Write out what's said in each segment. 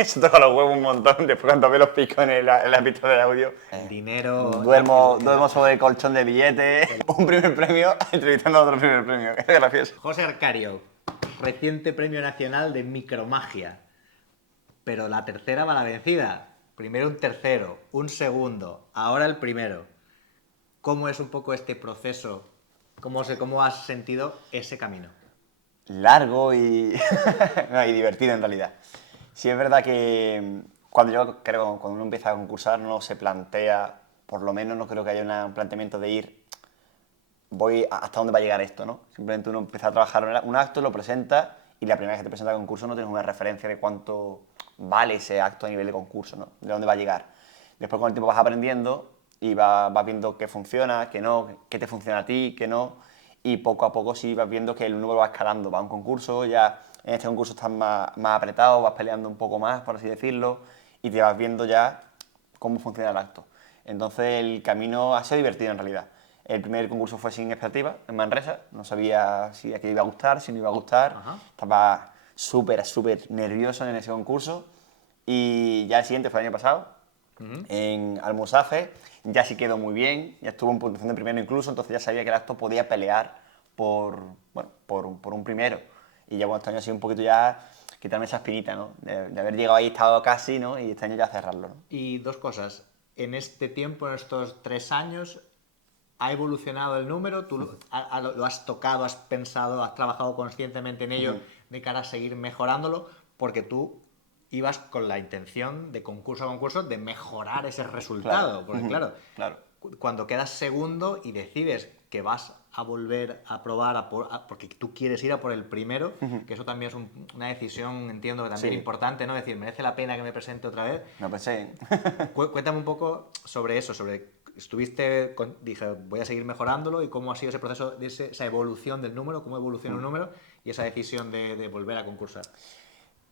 Eso toca los huevos un montón. Después cuando veo los picos en la pista de audio, El dinero... duermo sobre el colchón de billetes, un primer premio entrevistando a otro primer premio. Es gracioso. José Arcario, reciente premio nacional de micromagia. Pero la tercera va la vencida. Primero un tercero, un segundo, ahora el primero. ¿Cómo es un poco este proceso? ¿Cómo has sentido ese camino? Largo y, no, y divertido en realidad. Sí es verdad que cuando yo creo cuando uno empieza a concursar no se plantea, por lo menos no creo que haya un planteamiento de ir hasta dónde va a llegar esto, ¿no? Simplemente uno empieza a trabajar un acto, lo presenta y la primera vez que te presenta a concurso no tienes una referencia de cuánto vale ese acto a nivel de concurso, ¿no? De dónde va a llegar. Después con el tiempo vas aprendiendo y vas viendo qué funciona, qué no, qué te funciona a ti, qué no, y poco a poco sí vas viendo que el número va escalando. Va a un concurso, ya en este concurso estás más apretado, vas peleando un poco más, por así decirlo, y te vas viendo ya cómo funciona el acto. Entonces el camino ha sido divertido en realidad. El primer concurso fue sin expectativas, en Manresa. No sabía si a qué iba a gustar, si no iba a gustar. Ajá. Estaba súper nervioso en ese concurso. Y ya el siguiente fue el año pasado, en Almusace. Ya sí quedó muy bien, ya estuvo en puntuación de primero incluso, entonces ya sabía que el acto podía pelear por un primero. Y ya bueno, este año ha sido un poquito ya quitarme esa espinita, ¿no? De haber llegado ahí, estado casi, ¿no? Y este año ya cerrarlo, ¿no? Y dos cosas. En este tiempo, en estos 3 años, ¿ha evolucionado el número? ¿Tú lo has tocado, has pensado, has trabajado conscientemente en ello de cara a seguir mejorándolo? Porque tú ibas con la intención de concurso a concurso de mejorar ese Claro, resultado. Porque claro, claro. cuando quedas segundo y decides que vas a volver a probar porque tú quieres ir a por el primero, que eso también es una decisión, entiendo que también Sí. importante, ¿no? Es decir, ¿merece la pena que me presente otra vez? No pensé. Cuéntame un poco sobre eso, dije, voy a seguir mejorándolo y cómo ha sido ese proceso, esa evolución del número, cómo evoluciona un número y esa decisión de volver a concursar.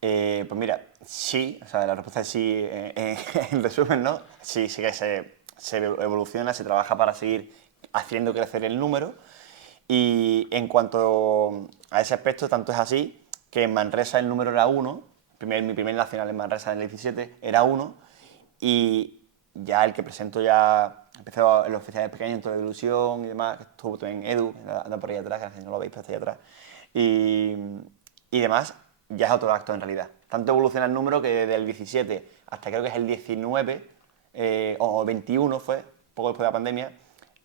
Pues mira, sí, o sea, la respuesta es sí, en resumen, ¿no? Sí, sí que se evoluciona, se trabaja para seguir haciendo crecer el número. Y en cuanto a ese aspecto, tanto es así que en Manresa el número era uno, mi primer nacional en Manresa en el 17 era uno, y ya el que presento ya empezó en los oficiales pequeños, en toda la ilusión y demás, que estuvo también Edu, que anda por ahí atrás, que no lo veis, pero está ahí atrás, y, y demás, ya es otro acto en realidad. Tanto evoluciona el número que desde el 17 hasta creo que es el 19 o 21 fue, poco después de la pandemia,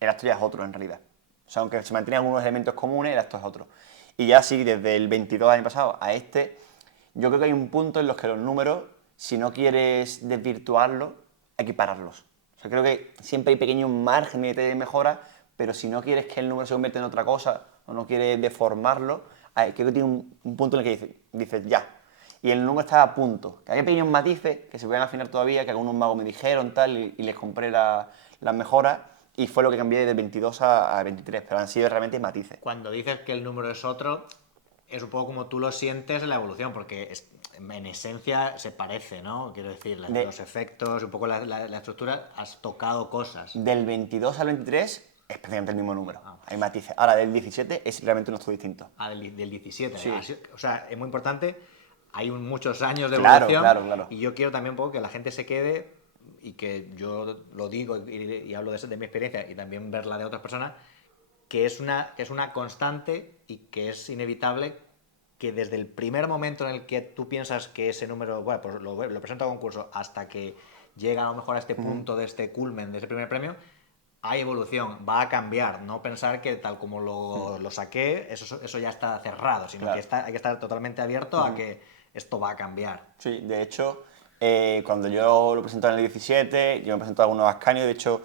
el acto ya es otro en realidad. O sea, aunque se mantienen algunos elementos comunes, el acto es otro. Y ya sí, desde el 22 del año pasado a este, yo creo que hay un punto en los que los números, si no quieres desvirtuarlos, hay que pararlos. O sea, creo que siempre hay pequeños márgenes de mejora, pero si no quieres que el número se convierta en otra cosa o no quieres deformarlo, creo que tiene un punto en el que dices ya. Y el número está a punto. Que hay pequeños matices que se pueden afinar todavía, que algunos magos me dijeron tal, y les compré las mejoras, y fue lo que cambié de 22 a 23, pero han sido realmente matices. Cuando dices que el número es otro, es un poco como tú lo sientes en la evolución, porque en esencia se parece, ¿no? Quiero decir, los efectos, un poco la estructura, has tocado cosas. Del 22 al 23 es prácticamente el mismo número. Hay matices. Ahora, del 17 es realmente un estudio distinto. Del 17. Sí. O sea, es muy importante. Hay muchos años de Claro, evolución claro. y yo quiero también un poco que la gente se quede y que yo lo digo y hablo de mi experiencia y también ver la de otras personas, que es una constante y que es inevitable que desde el primer momento en el que tú piensas que ese número, bueno, pues lo presento a concurso hasta que llega a lo mejor a este punto de este culmen, de ese primer premio, hay evolución, va a cambiar. No pensar que tal como lo saqué, eso ya está cerrado, sino Claro. que hay que estar totalmente abierto a que esto va a cambiar. Sí, de hecho, cuando yo lo presento en el 17, yo me presento a algunos Ascanio, de hecho,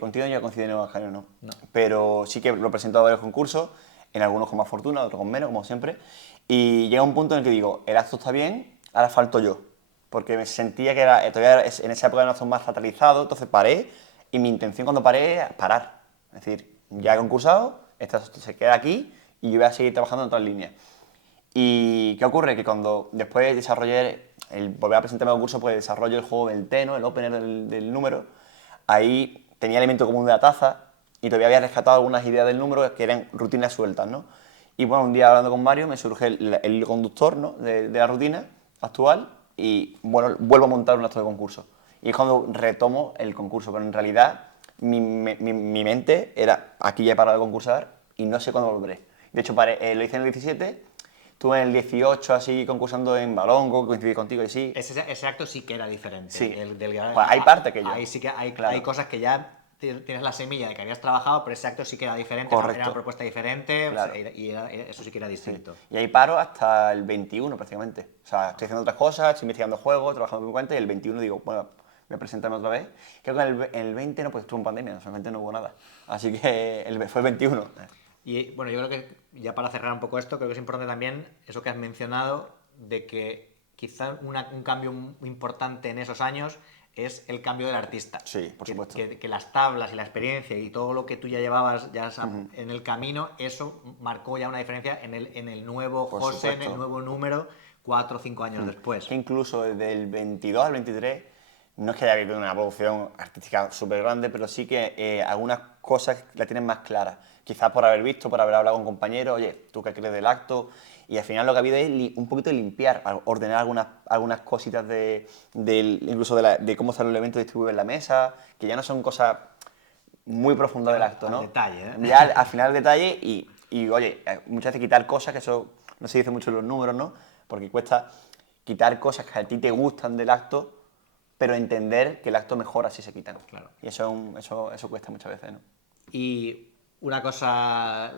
contigo yo coincido en el Ascanio, no. Pero sí que lo presento a varios concursos, en algunos con más fortuna, otros con menos, como siempre, y llega un punto en el que digo, el acto está bien, ahora falto yo, porque me sentía que todavía en esa época era un acto más fatalizado, entonces paré, y mi intención cuando paré es parar, es decir, ya he concursado, este acto se queda aquí, y yo voy a seguir trabajando en otras líneas. ¿Y qué ocurre? Que cuando después desarrollé, volver a presentarme a un curso, pues desarrollo el juego del T, ¿no? El opener del número, ahí tenía elemento común de la taza y todavía había rescatado algunas ideas del número que eran rutinas sueltas, ¿no? Y bueno, un día hablando con Mario me surge el hilo conductor, ¿no? de la rutina actual y bueno, vuelvo a montar un acto de concurso. Y es cuando retomo el concurso, pero en realidad mi mente era, aquí ya he parado de concursar y no sé cuándo volveré. De hecho, lo hice en el 17, estuve en el 18 así concursando en Balongo, coincidí contigo y sí. Ese acto sí que era diferente. Sí. Pues hay parte que yo. Ahí sí que claro. hay cosas que ya tienes la semilla de que habías trabajado, pero ese acto sí que era diferente, Correcto. era una propuesta diferente, Claro. y eso sí que era distinto. Sí. Y ahí paro hasta el 21 prácticamente. O sea, estoy haciendo otras cosas, estoy investigando juegos, trabajando por mi cuenta y el 21 digo, bueno, voy a presentarme otra vez. Creo que en el 20 no, pues estuvo en pandemia, solamente no hubo nada. Así que fue el 21. Y bueno, yo creo que ya para cerrar un poco esto, creo que es importante también eso que has mencionado, de que quizá un cambio muy importante en esos años es el cambio del artista. Sí, por supuesto. Que las tablas y la experiencia y todo lo que tú ya llevabas en el camino, eso marcó ya una diferencia en el nuevo Por José, en supuesto. el nuevo número, 4 o 5 años después. Que incluso desde el 22 al 23 no es que haya habido una evolución artística súper grande, pero sí que algunas cosas la tienen más claras. Quizás por haber visto, por haber hablado con compañeros, oye, ¿tú qué crees del acto? Y al final lo que ha habido es un poquito de limpiar, ordenar algunas cositas incluso de cómo están los elementos distribuidos en la mesa, que ya no son cosas muy profundas del acto, ¿no? Al detalle, ¿eh? Ya al final el detalle y, oye, muchas veces quitar cosas, que eso no se dice mucho en los números, ¿no? Porque cuesta quitar cosas que a ti te gustan del acto, pero entender que el acto mejora si se quitan. Claro. Y eso cuesta muchas veces, ¿no? Y una cosa,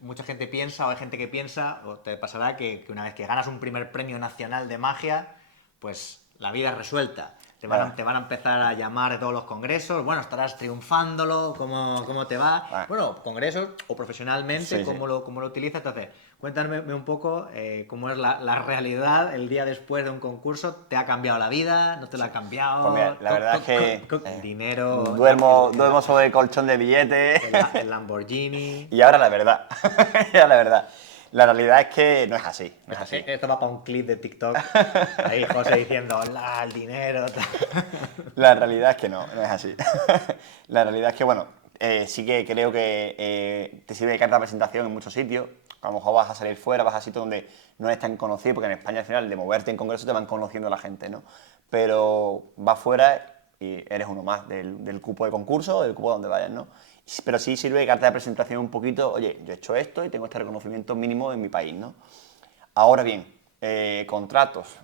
mucha gente piensa, o hay gente que piensa, o te pasará que una vez que ganas un primer premio nacional de magia, pues la vida es resuelta. Te van a empezar a llamar de todos los congresos, bueno, estarás triunfándolo, ¿cómo te va? Bueno, congresos o profesionalmente, Sí, ¿cómo lo utilizas? Entonces, cuéntame un poco cómo es la realidad el día después de un concurso. ¿Te ha cambiado la vida? ¿No te la ha cambiado? Pues mira, la verdad es que dinero... duermo sobre el colchón de billetes. El Lamborghini... Y ahora la verdad, la realidad es que no es así, no es así. Esto va para un clip de TikTok. Ahí José diciendo, hola, el dinero. La realidad es que no es así. La realidad es que, bueno, sí que creo que te sirve de carta de presentación en muchos sitios. A lo mejor vas a salir fuera, vas a sitios donde no eres tan conocido, porque en España al final de moverte en congreso te van conociendo la gente, ¿no? Pero vas fuera y eres uno más del cupo de concurso o del cupo donde vayas, ¿no? Pero sí sirve de carta de presentación un poquito, oye, yo he hecho esto y tengo este reconocimiento mínimo en mi país, ¿no? Ahora bien, contratos,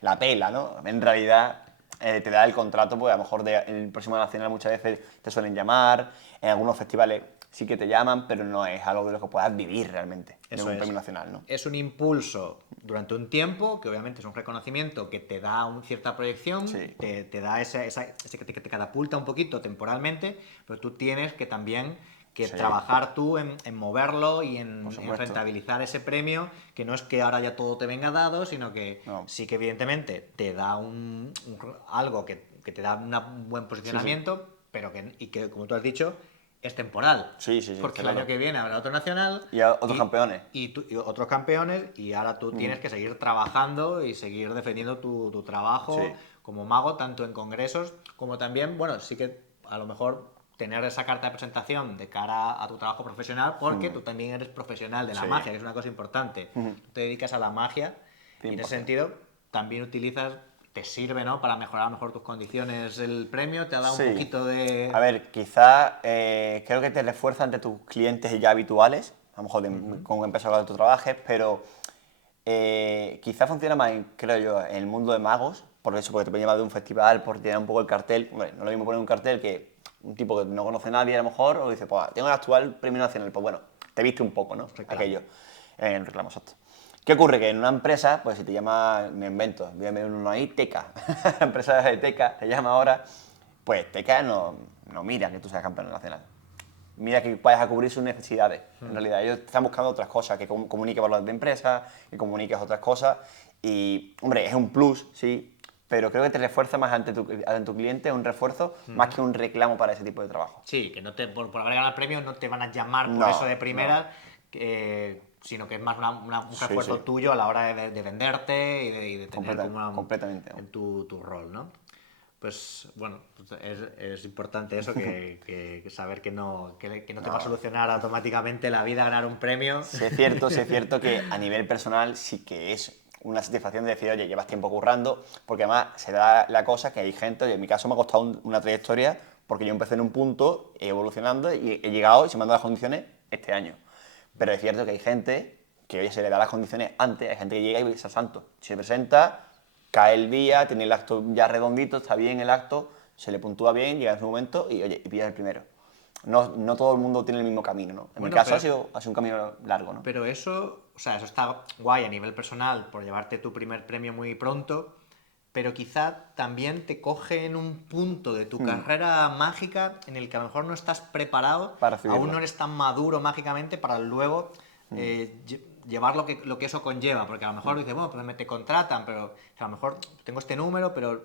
la pela, ¿no? En realidad te da el contrato, pues a lo mejor el próximo nacional muchas veces te suelen llamar, en algunos festivales sí que te llaman, pero no es algo de lo que puedas vivir realmente, de un premio nacional, ¿no? Es un impulso durante un tiempo, que obviamente es un reconocimiento que te da cierta proyección, Sí. te da ese que te catapulta un poquito temporalmente, pero tú tienes que también trabajar tú en moverlo y en rentabilizar ese premio, que no es que ahora ya todo te venga dado, sino que sí que evidentemente te da algo que te da un buen posicionamiento, pero que, como tú has dicho, es temporal. Sí, porque el año que viene habrá otro nacional. Y otros campeones. Y otros campeones, y ahora tú tienes que seguir trabajando y seguir defendiendo tu trabajo como mago, tanto en congresos como también, bueno, sí que a lo mejor tener esa carta de presentación de cara a tu trabajo profesional, porque tú también eres profesional de la magia, que es una cosa importante. Tú te dedicas a la magia y en ese sentido también utilizas... Te sirve, ¿no? Para mejorar mejor tus condiciones el premio, te ha dado un poquito de... A ver, quizás creo que te refuerza ante tus clientes ya habituales, a lo mejor con empresas con que tú trabajes, pero quizás funciona más, creo yo, en el mundo de magos, por eso, porque te pueden llevar de un festival, por tener un poco el cartel. Hombre, no es lo mismo poner un cartel que un tipo que no conoce a nadie a lo mejor, o dice, pues tengo el actual premio nacional, pues bueno, te viste un poco, ¿no? Reclamo. Aquello, en el reclamo, exacto. ¿Qué ocurre? Que en una empresa, pues si te llama, me invento, voy a ver uno ahí, Teca, la empresa de Teca te llama ahora, pues Teca no mira que tú seas campeón nacional. Mira que vayas a cubrir sus necesidades. En realidad ellos están buscando otras cosas, que comuniques valores de empresa, que comuniques otras cosas. Y, hombre, es un plus, sí, pero creo que te refuerza más ante tu cliente, un refuerzo, más que un reclamo para ese tipo de trabajo. Sí, que no por haber ganado el premio no te van a llamar por eso de primera, sino que es más un refuerzo tuyo a la hora de venderte y de tener completamente. en tu rol, ¿no? Pues bueno, es importante eso, que saber que no te va a solucionar automáticamente la vida ganar un premio. Sí es cierto que a nivel personal sí que es una satisfacción de decir, oye, llevas tiempo currando, porque además se da la cosa que hay gente, oye, en mi caso me ha costado una trayectoria porque yo empecé en un punto, evolucionando y he llegado y se me han dado las condiciones este año. Pero es cierto que hay gente que, oye, se le da las condiciones antes, hay gente que llega y es al santo. Se presenta, cae el día, tiene el acto ya redondito, está bien el acto, se le puntúa bien, llega en su momento y, oye, y pilla el primero. No todo el mundo tiene el mismo camino, ¿no? En mi caso ha sido un camino largo, ¿no? Pero eso, o sea, eso está guay a nivel personal por llevarte tu primer premio muy pronto, pero quizá también te coge en un punto de tu carrera mágica en el que a lo mejor no estás preparado, Para recibirlo. aún no eres tan maduro mágicamente para luego llevar lo que eso conlleva, porque a lo mejor dices, bueno, pues te contratan, pero a lo mejor tengo este número, pero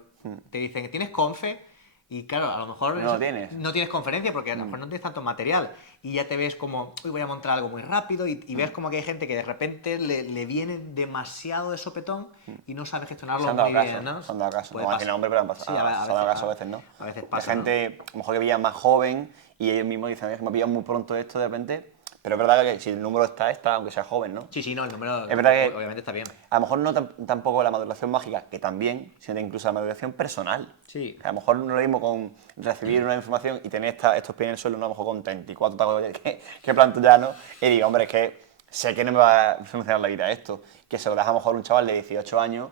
te dicen que tienes confe. Y claro, a lo mejor No lo tienes. no tienes conferencia porque a lo mejor no tienes tanto material y ya te ves como, uy, voy a montar algo muy rápido y ves como que hay gente que de repente le viene demasiado de sopetón y no sabe gestionarlo Se han dado muy caso, bien, ¿no? se han dado caso. Puede No voy a pasar. decir nombre, pero han pasado, Sí, se han dado caso a veces, ¿no? A veces De pasa, gente, a lo mejor que veía más joven y ellos mismos dicen, "Oye, que me ha pillado muy pronto esto de repente", pero es verdad que si el número está, aunque sea joven, ¿no? Sí, no, el número Es verdad que obviamente está bien. a lo mejor no tampoco la maduración mágica, que también, sino incluso la maduración personal. Sí. A lo mejor no es lo mismo con recibir una información y tener estos pies en el suelo, no, a lo mejor con 34 tacos de que planto ya, ¿no? Y digo, hombre, es que sé que no me va a solucionar la vida esto. Que se lo das a lo mejor a un chaval de 18 años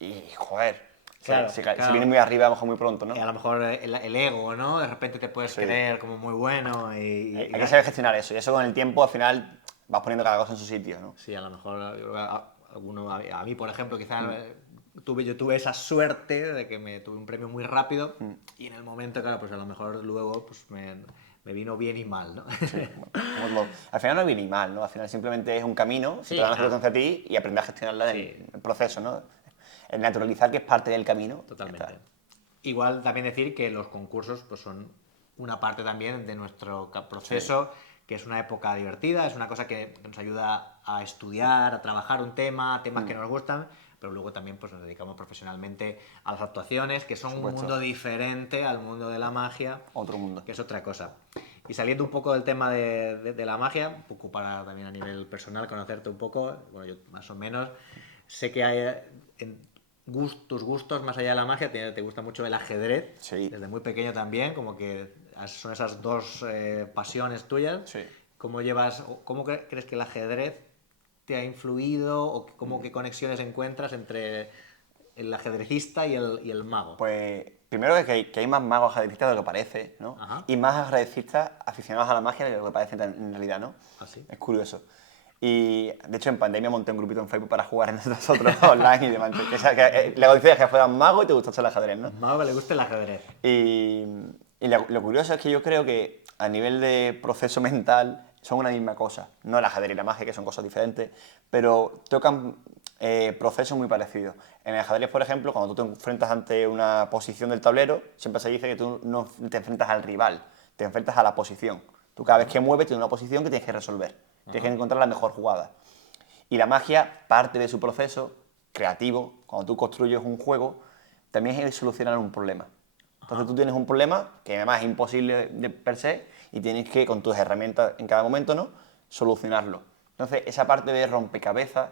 y, joder, Claro, se claro. viene muy arriba, a lo mejor muy pronto, ¿no? A lo mejor el ego, ¿no? De repente te puedes Sí. creer como muy bueno Hay que saber gestionar eso, y eso con el tiempo al final vas poniendo cada cosa en su sitio, ¿no? Sí, a lo mejor a mí, por ejemplo, quizás yo tuve esa suerte de que me tuve un premio muy rápido y en el momento, claro, pues a lo mejor luego pues me vino bien y mal, ¿no? Al final no es bien ni mal, ¿no? Al final simplemente es un camino, Sí, te dan las claro. circunstancias a ti y aprender a gestionarla Sí. en el proceso, ¿no? El naturalizar que es parte del camino. Totalmente. Ya está. Igual también decir que los concursos pues son una parte también de nuestro proceso, que es una época divertida, es una cosa que nos ayuda a estudiar, a trabajar un tema, temas que nos gustan, pero luego también pues nos dedicamos profesionalmente a las actuaciones, que son un supuesto. mundo diferente al mundo de la magia, Otro mundo. que es otra cosa. Y saliendo un poco del tema de la magia, un poco para también a nivel personal conocerte un poco, bueno, yo más o menos, sé que hay tus gustos más allá de la magia, te gusta mucho el ajedrez, Sí. desde muy pequeño también, como que son esas dos pasiones tuyas. Sí. ¿Cómo crees que el ajedrez te ha influido o qué conexiones encuentras entre el ajedrecista y el mago? Pues primero que hay más magos ajedrecistas de lo que parece, ¿no? Ajá. Y más ajedrecistas aficionados a la magia de lo que parece en realidad, ¿no? ¿Ah, sí? Es curioso. Y de hecho en pandemia monté un grupito en Facebook para jugar entre nosotros online y demás. La codicia es que fueras mago y te gustase el ajedrez, ¿no? Mago que le gusta el ajedrez. Y lo curioso es que yo creo que a nivel de proceso mental son una misma cosa. No el ajedrez y la magia, que son cosas diferentes, pero tocan procesos muy parecidos. En el ajedrez, por ejemplo, cuando tú te enfrentas ante una posición del tablero, siempre se dice que tú no te enfrentas al rival, te enfrentas a la posición. Tú cada vez que mueves tienes una posición que tienes que resolver, tienes que encontrar la mejor jugada. Y la magia, parte de su proceso creativo, cuando tú construyes un juego, también es el solucionar un problema. Entonces tú tienes un problema que además es imposible de per se y tienes que, con tus herramientas en cada momento, ¿no?, solucionarlo. Entonces esa parte de rompecabezas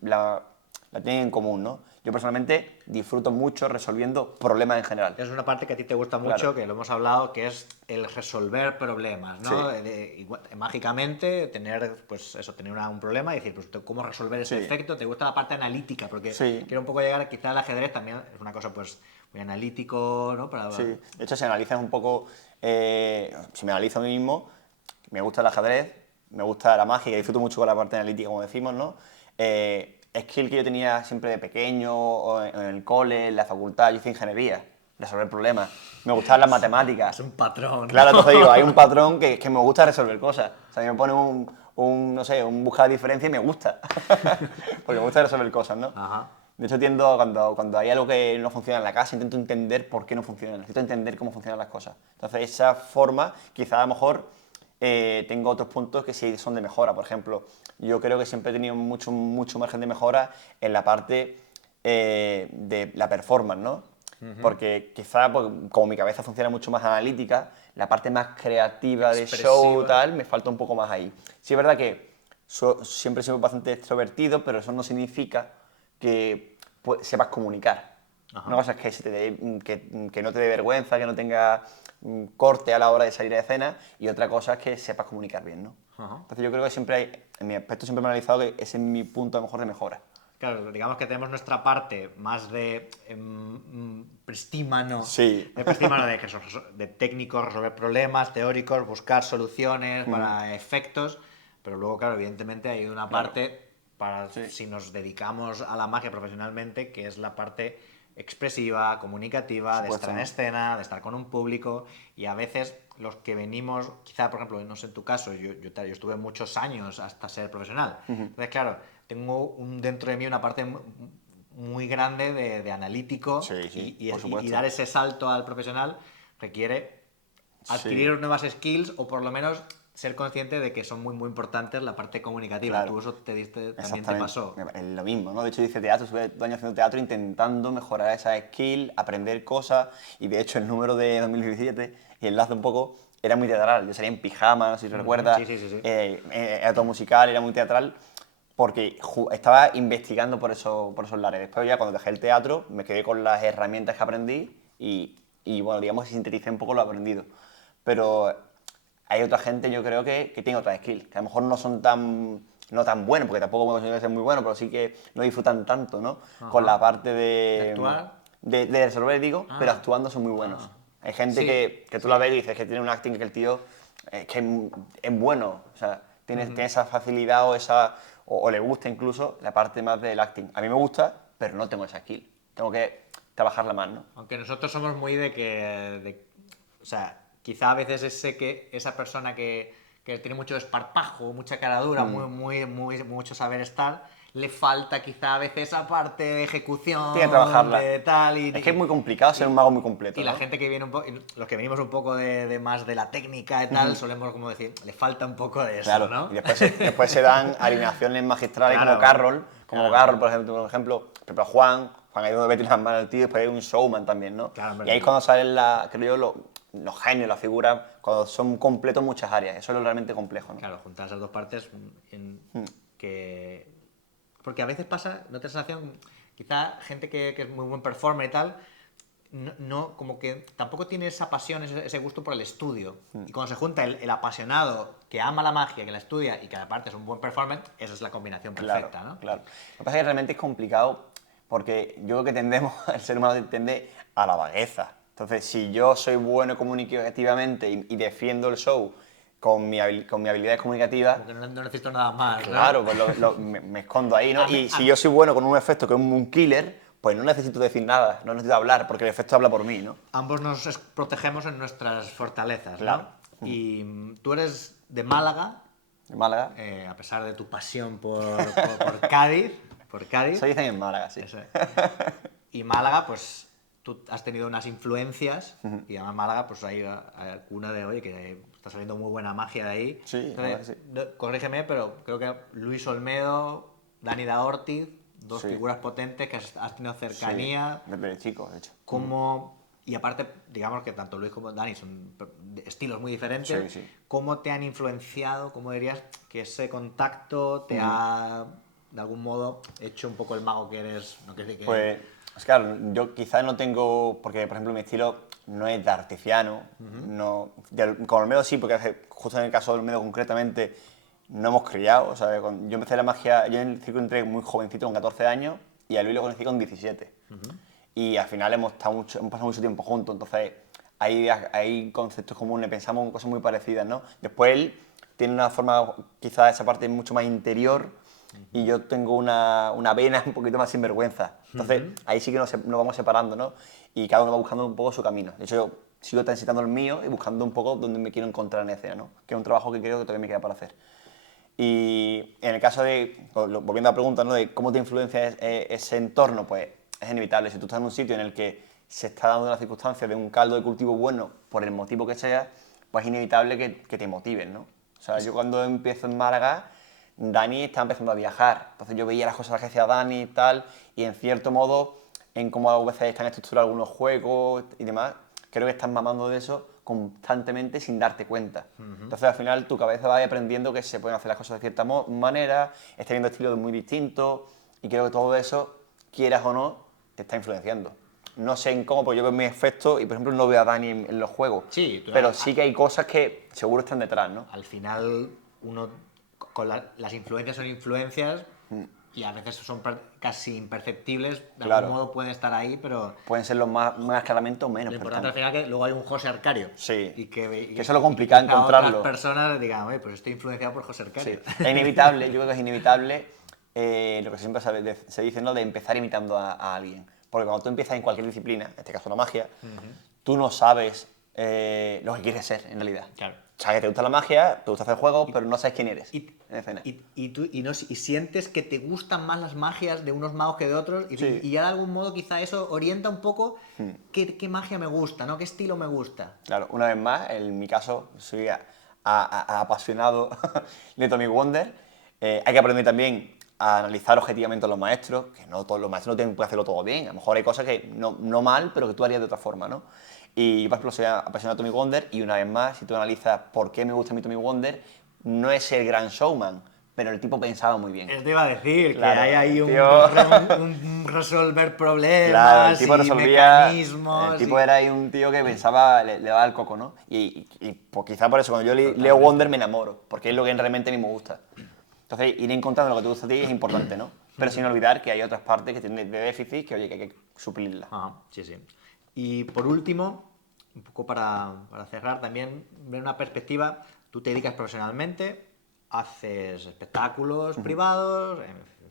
la tienen en común, ¿no? Yo personalmente disfruto mucho resolviendo problemas en general. Es una parte que a ti te gusta mucho, Claro. que lo hemos hablado, que es el resolver problemas, ¿no? Sí. Mágicamente tener un problema y decir, pues, ¿cómo resolver ese Sí. efecto? Te gusta la parte analítica, porque Sí. quiero un poco llegar, quizá el ajedrez también es una cosa, pues, muy analítico, ¿no? Sí, de hecho, si analizas un poco, si me analizo a mí mismo, me gusta el ajedrez, me gusta la magia, y disfruto mucho con la parte analítica, como decimos, ¿no? Skill que yo tenía siempre de pequeño, o en el cole, en la facultad, yo hice ingeniería, resolver problemas. Me gustaban las matemáticas. Es un patrón. Claro, entonces digo, hay un patrón que me gusta resolver cosas. O sea, a mí me pone no sé, un buscar diferencia y me gusta. Porque me gusta resolver cosas, ¿no? Ajá. De hecho, cuando hay algo que no funciona en la casa, intento entender por qué no funciona, necesito entender cómo funcionan las cosas. Entonces, esa forma, quizá a lo mejor tengo otros puntos que sí son de mejora. Por ejemplo, yo creo que siempre he tenido mucho margen de mejora en la parte de la performance, ¿no? Porque quizá, pues, como mi cabeza funciona mucho más analítica, la parte más creativa de show, tal, me falta un poco más ahí. Sí es verdad que siempre he sido bastante extrovertido, pero eso no significa pues, sepas comunicar. Ajá. Una cosa es que, que no te dé vergüenza, que no tenga corte a la hora de salir a escena, y otra cosa es que sepas comunicar bien, ¿no? Ajá. Entonces yo creo que siempre hay, en mi aspecto siempre me he analizado que ese es mi punto a lo mejor de mejora. Claro, digamos que tenemos nuestra parte más de prestímano, Sí. de técnicos, resolver problemas, teóricos, buscar soluciones para efectos, pero luego, claro, evidentemente hay una Claro. parte para Sí. si nos dedicamos a la magia profesionalmente, que es la parte expresiva, comunicativa, de estar en ¿no? escena, de estar con un público, y a veces los que venimos, quizá por ejemplo, no sé en tu caso, yo estuve muchos años hasta ser profesional, entonces claro, tengo dentro de mí una parte muy grande de analítico, Sí, sí, por y supuesto. dar ese salto al profesional requiere adquirir Sí. nuevas skills o por lo menos ser consciente de que son muy muy importantes la parte comunicativa. Claro. Tú eso también te Exactamente. pasó. Es lo mismo, ¿no? De hecho, hice teatro, estuve 2 años haciendo teatro intentando mejorar esa skill, aprender cosas, y de hecho el número de 2017, y enlace un poco, era muy teatral. Yo salía en pijama, no sé si recuerdas, Sí. era todo musical, era muy teatral, porque estaba investigando por esos lares. Después ya cuando dejé el teatro, me quedé con las herramientas que aprendí y bueno, digamos que sinteticé un poco lo aprendido. Pero hay otra gente, yo creo, que tiene otras skills, que a lo mejor no tan buenos, porque tampoco me considero ser muy bueno, pero sí que no disfrutan tanto, ¿no? Ajá. Con la parte ¿De actuar? de resolver, digo, Ah. pero actuando son muy buenos. Ah. Hay gente Sí, que tú sí. la ves y dices que tiene un acting que el tío es bueno, o sea, tiene esa facilidad o le gusta incluso la parte más del acting. A mí me gusta, pero no tengo esa skill. Tengo que trabajarla más, ¿no? Aunque nosotros somos muy o sea, quizá a veces esa persona que tiene mucho desparpajo, mucha caradura, mucho saber estar, le falta quizá a veces esa parte de Tiene que ejecución, trabajarla. de tal Es que es muy complicado ser un mago muy completo, y la ¿no? gente que viene un poco, los que venimos un poco de más de la técnica y tal, solemos como decir, le falta un poco de eso, Claro, ¿no? y después se dan alineaciones magistrales Claro, como claro. Carroll, por ejemplo, Juan ha ido de meter las manos al tío, y después hay un showman también, ¿no? Claro, Y ahí es cuando salen, creo yo, los genios, las figuras, cuando son completos en muchas áreas, eso es lo realmente complejo, ¿no? Claro, juntar esas dos partes que... Porque a veces pasa, ¿no te da sensación? Quizá gente que es muy buen performer y tal, como que tampoco tiene esa pasión, ese gusto por el estudio. Y cuando se junta el apasionado que ama la magia, que la estudia y que aparte es un buen performer, esa es la combinación Claro, perfecta, ¿no? claro. Lo que pasa es que realmente es complicado porque yo creo que tendemos, el ser humano tiende a la vagueza. Entonces, si yo soy bueno comunicativamente y defiendo el show con mis habilidades comunicativas, Como que no necesito nada más, claro, ¿no? pues me escondo ahí, ¿no? A mí- Y a si mí- yo soy bueno con un efecto que es un killer, pues no necesito decir nada, no necesito hablar, porque el efecto habla por mí, ¿no? Ambos protegemos en nuestras fortalezas, Claro. ¿no? Y tú eres de Málaga, En Málaga. a pesar de tu pasión por Cádiz, Eso dicen en Málaga, sí. Eso. Y Málaga, pues tú has tenido unas influencias y además Málaga, pues hay una de, oye, que está saliendo muy buena magia de ahí. Sí, la verdad que sí. Corrígeme, pero creo que Luis Olmedo, Dani da Ortiz, dos Sí. figuras potentes que has tenido cercanía. Sí, desde chico, de hecho. Y aparte, digamos que tanto Luis como Dani son estilos muy diferentes. Sí, sí. ¿Cómo te han influenciado? ¿Cómo dirías que ese contacto te ha, de algún modo, hecho un poco el mago que eres? No quiere decir que... Pues, claro, yo quizás no tengo, porque por ejemplo mi estilo no es de artesiano, no, con Olmedo sí, porque justo en el caso de Olmedo concretamente no hemos criado, o sea, yo empecé la magia, yo en el circo entré muy jovencito, con 14 años, y a Luis lo conocí con 17. Y al final hemos pasado mucho tiempo juntos, entonces hay conceptos comunes, pensamos en cosas muy parecidas, ¿no? Después él tiene una forma, quizás esa parte mucho más interior, y yo tengo una vena un poquito más sinvergüenza. Entonces, ahí sí que nos vamos separando, ¿no? Y cada uno va buscando un poco su camino. De hecho, yo sigo transitando el mío y buscando un poco dónde me quiero encontrar en escena, ¿no? Que es un trabajo que creo que todavía me queda para hacer. Y en el caso de, volviendo a la pregunta, ¿no? De cómo te influencia ese entorno, pues es inevitable. Si tú estás en un sitio en el que se está dando una circunstancia de un caldo de cultivo bueno, por el motivo que sea, pues es inevitable que te motiven, ¿no? O sea, yo cuando empiezo en Málaga, Dani estaba empezando a viajar, entonces yo veía las cosas que hacía Dani y tal, y en cierto modo, en cómo a veces están estructurados algunos juegos y demás, creo que estás mamando de eso constantemente sin darte cuenta. Entonces al final tu cabeza va aprendiendo que se pueden hacer las cosas de cierta manera, está viendo estilos muy distintos, y creo que todo eso quieras o no, te está influenciando. No sé en cómo, porque yo veo mis efectos y, por ejemplo, no veo a Dani en los juegos. Sí, pero sí que hay cosas que seguro están detrás, ¿no? al final uno con las influencias son influencias y a veces son casi imperceptibles, de Claro. algún modo pueden estar ahí, pero Pueden ser los más claramente o menos. lo pero importante al final es que luego hay un José Arcario. Sí. Y que eso es lo complicado, quizá encontrarlo. otras personas digan, oye, pues estoy influenciado por José Arcario. Sí. Es inevitable, yo creo que es inevitable lo que siempre se dice, ¿no? De empezar imitando a alguien. Porque cuando tú empiezas en cualquier disciplina, en este caso la magia, tú no sabes lo que quieres ser en realidad. Claro. O sea, que te gusta la magia, te gusta hacer juegos, pero no sabes quién eres Y, en escena. y sientes que te gustan más las magias de unos magos que de otros Sí. y ya de algún modo quizá eso orienta un poco qué magia me gusta, ¿no? ¿Qué estilo me gusta? Claro, una vez más, en mi caso, soy apasionado de Tommy Wonder. Hay que aprender también a analizar objetivamente a los maestros, que no todos los maestros no tienen que hacerlo todo bien. A lo mejor hay cosas que no mal, pero que tú harías de otra forma, ¿no? Y yo, por ejemplo, soy apasionado de Tommy Wonder y una vez más, si tú analizas por qué me gusta a mí Tommy Wonder, no es el gran showman, pero el tipo pensaba muy bien. Te iba a decir Claro, que hay ahí un resolver problemas Claro, el tipo y resolvía. mecanismos. El tipo era ahí un tío que pensaba, le daba el coco, ¿no? Y pues quizá por eso cuando yo leo Wonder me enamoro, porque es lo que realmente a mí me gusta. Entonces, ir encontrando lo que te gusta a ti es importante, ¿no? Pero sin olvidar que hay otras partes que tienen de déficit que, oye, que hay que suplirlas. Ajá, sí, sí. Y por último, un poco para cerrar también, ver una perspectiva, tú te dedicas profesionalmente, haces espectáculos privados,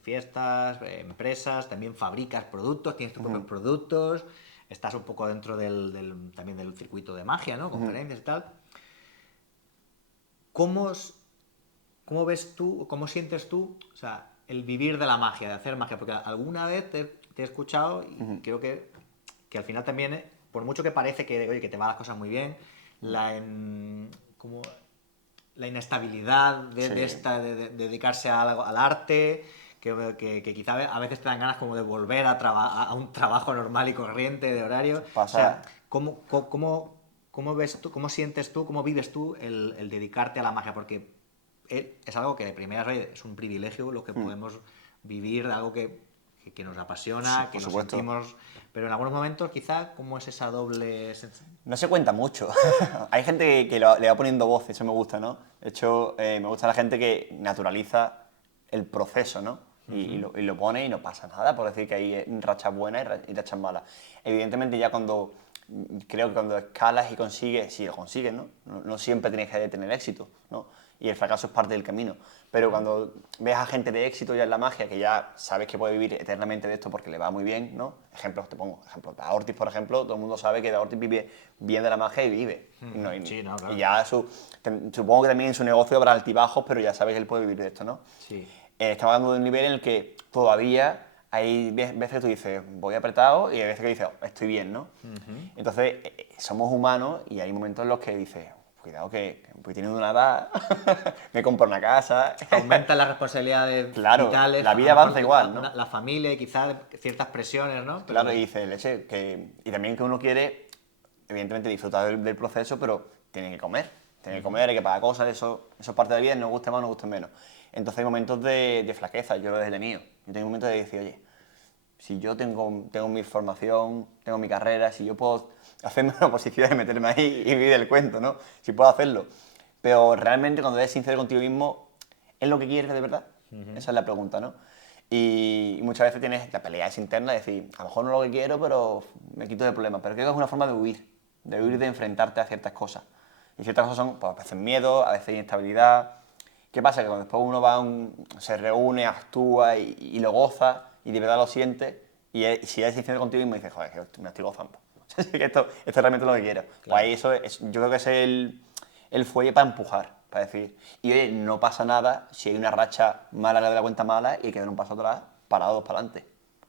fiestas, empresas, también fabricas productos, tienes tus propios productos, estás un poco dentro también del circuito de magia, ¿no? Conferencias y tal. ¿Cómo, ¿Cómo ves tú, cómo sientes tú, o sea, el vivir de la magia, de hacer magia? Porque alguna vez te he escuchado y creo que al final también, por mucho que parece que, oye, que te van las cosas muy bien, como la inestabilidad Sí. de dedicarse a al arte, que quizá a veces te dan ganas como de volver a un trabajo normal y corriente de horario. Pasa. O sea, ¿cómo ves tú, cómo sientes tú, cómo vives tú el dedicarte a la magia? Porque es algo que de primeras oye, es un privilegio lo que podemos vivir de algo que nos apasiona, Sí, que por nos supuesto. sentimos, pero en algunos momentos quizá cómo es esa doble sensación. No se cuenta mucho. Hay gente que le va poniendo voz, eso me gusta, ¿no? De hecho, me gusta la gente que naturaliza el proceso, ¿no? Y lo pone y no pasa nada, por decir que hay rachas buenas y rachas malas. Evidentemente ya creo que cuando escalas y consigues, si lo consigues, ¿no? No siempre tienes que tener éxito, ¿no? Y el fracaso es parte del camino. Pero cuando ves a gente de éxito ya en la magia, que ya sabes que puede vivir eternamente de esto porque le va muy bien, ¿no? Ejemplos, te pongo, ejemplo, Ortiz, por ejemplo, todo el mundo sabe que Ortiz vive bien de la magia y vive. Sí, no, claro. Y ya supongo que también en su negocio habrá altibajos, pero ya sabes que él puede vivir de esto, ¿no? Sí. Estamos hablando de un nivel en el que todavía hay veces que tú dices, voy apretado, y hay veces que dices, estoy bien, ¿no? Entonces, somos humanos y hay momentos en los que dices, cuidado que voy teniendo una edad, me compro una casa. Aumentan las responsabilidades Claro, vitales, la a vida lo mejor avanza igual, ¿no? la familia y quizás ciertas presiones, ¿no? Pero Claro, y dice, leche, y también que uno quiere, evidentemente, disfrutar del proceso, pero tiene que comer. Tiene que comer, hay que pagar cosas, eso es parte de la vida, nos guste más, nos guste menos. Entonces hay momentos de flaqueza, yo lo he tenido. Yo tengo momentos de decir, oye, si yo tengo mi formación, tengo mi carrera, si yo puedo hacerme una posición de meterme ahí y vivir el cuento, ¿no? Si puedo hacerlo. Pero realmente cuando eres sincero contigo mismo, ¿es lo que quieres de verdad? Esa es la pregunta, ¿no? Y muchas veces tienes la pelea esa interna de decir, a lo mejor no es lo que quiero, pero me quito de problemas. Pero creo que es una forma de huir de enfrentarte a ciertas cosas. Y ciertas cosas son, pues, a veces miedo, a veces inestabilidad. ¿Qué pasa? Que cuando después uno se reúne, actúa y lo goza y de verdad lo siente, si eres sincero contigo mismo dices, joder, que me estoy gozando. Que esto realmente es lo que quiero. Claro. Pues ahí yo creo que es el fuelle para empujar, para decir, y oye, no pasa nada si hay una racha más larga de la cuenta mala y hay que dar un paso atrás, parados dos para adelante.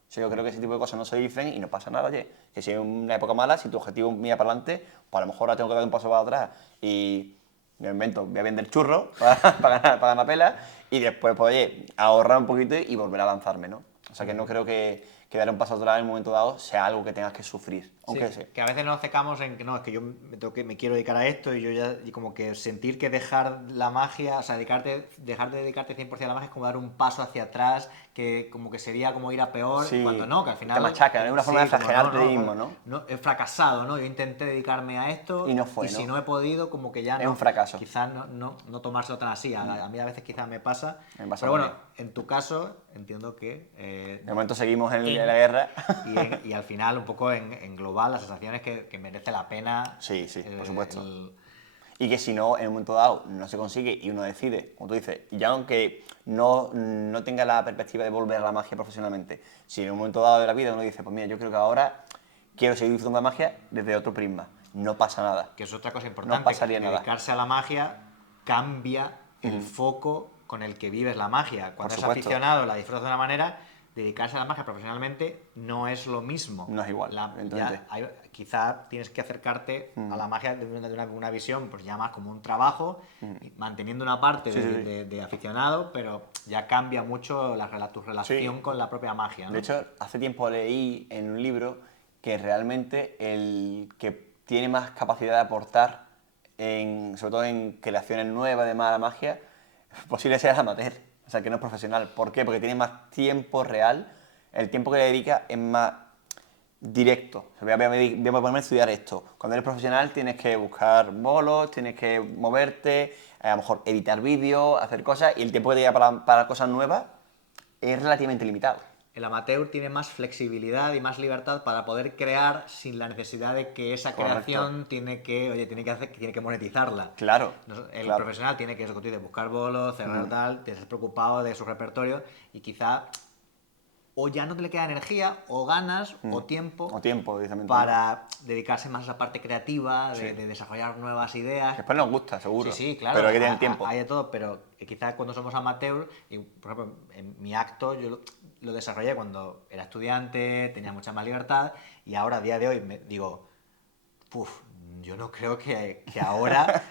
O sea, yo creo que ese tipo de cosas no se dicen y no pasa nada, oye, que si hay una época mala, si tu objetivo mira para adelante, pues a lo mejor ahora tengo que dar un paso para atrás y me invento, voy a vender churros para ganar pela y después, pues oye, ahorrar un poquito y volver a lanzarme, ¿no? O sea, que no creo que que dar un paso atrás en un momento dado sea algo que tengas que sufrir, aunque Sí, sea. que a veces nos cekamos en que no, es que yo me quiero dedicar a esto y yo ya, y como que sentir que dejar la magia, o sea, dejar de dedicarte 100% a la magia es como dar un paso hacia atrás, que como que sería como ir a peor, Sí, cuando no, que al final... te machacan, es una forma de como flagelarte a ti mismo, no, he fracasado, ¿no? Yo intenté dedicarme a esto Y no fue, si ¿no? no he podido, como que ya Es no... un fracaso. Quizás no tomárselo tan así, a mí a veces quizás me pasa, Me pasa pero bueno, también. en tu caso entiendo que... De momento seguimos en en- la guerra. y al final, un poco en global, la sensación es que merece la pena. Sí, sí, por eh, supuesto. el- Y que si no, en un momento dado no se consigue y uno decide, como tú dices, ya aunque no tenga la perspectiva de volver a la magia profesionalmente, si en un momento dado de la vida uno dice, pues mira, yo creo que ahora quiero seguir disfrutando de la magia desde otro prisma, no pasa nada. que es otra cosa No importante, pasaría que nada. dedicarse a la magia cambia el foco con el que vives la magia. Cuando Por es supuesto. aficionado, la disfrutas de una manera, dedicarse a la magia profesionalmente no es lo mismo. No es igual, evidentemente. Quizá tienes que acercarte a la magia de una visión, pues ya más como un trabajo, manteniendo una parte Sí, de, sí. de aficionado, pero ya cambia mucho tu relación Sí. con la propia magia, ¿no? De hecho, hace tiempo leí en un libro que realmente el que tiene más capacidad de aportar, sobre todo en creaciones nuevas de mala magia, es posible sea el amateur, o sea, que no es profesional. ¿Por qué? Porque tiene más tiempo real, el tiempo que le dedica es más directo. O sea, voy a ponerme a estudiar esto. Cuando eres profesional tienes que buscar bolos, tienes que moverte, a lo mejor editar vídeos, hacer cosas, y el tiempo que te queda para cosas nuevas es relativamente limitado. El amateur tiene más flexibilidad y más libertad para poder crear sin la necesidad de que esa Correcto. creación tiene que monetizarla. Claro, El claro. profesional tiene que, eso que tú dices, buscar bolos, cerrar tal, te estás preocupado de su repertorio y quizá o ya no te le queda energía, o ganas, o tiempo, O tiempo, directamente. para dedicarse más a la parte creativa, Sí. de desarrollar nuevas ideas. Después nos gusta, seguro. Sí, sí, claro. Pero hay que tener tiempo. Hay de todo, pero quizás cuando somos amateur, y por ejemplo, en mi acto yo lo desarrollé cuando era estudiante, tenía mucha más libertad, y ahora a día de hoy me digo, puf, yo no creo que ahora,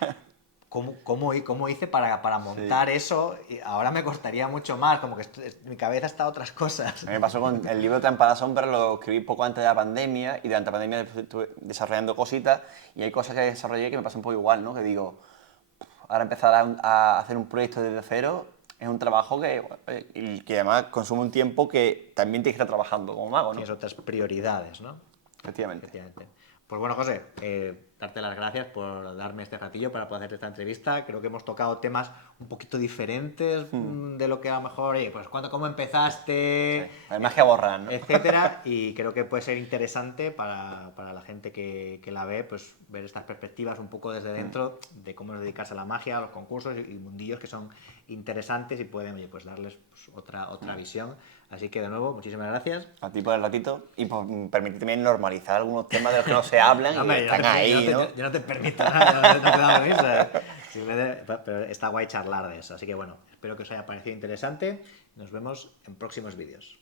¿cómo hice para montar eso? Y ahora me costaría mucho más, como que mi cabeza está a otras cosas. A mí me pasó con el libro Trampa a la Sombra, lo escribí poco antes de la pandemia y durante la pandemia estuve desarrollando cositas y hay cosas que desarrollé que me pasan un poco igual, ¿no? Que digo, ahora empezar a hacer un proyecto desde cero es un trabajo y que además consume un tiempo que también tienes que estar trabajando como mago, ¿no? Tienes otras prioridades, ¿no? Efectivamente. Efectivamente. Pues bueno, José, darte las gracias por darme este ratillo para poder hacer esta entrevista. Creo que hemos tocado temas un poquito diferentes de lo que a lo mejor, oye, pues cómo empezaste, La magia borrada, ¿no? etcétera. Y creo que puede ser interesante para la gente que la ve, pues ver estas perspectivas un poco desde dentro de cómo es dedicarse a la magia, a los concursos y mundillos que son interesantes y pueden, oye, pues darles pues, otra visión. Así que de nuevo, muchísimas gracias. A ti por el ratito y por permitirme normalizar algunos temas de los que no se hablan y Hombre, que están ahí, ¿no? yo no te permito nada, no te da permiso. Pero está guay charlar de eso. Así que bueno, espero que os haya parecido interesante. Nos vemos en próximos vídeos.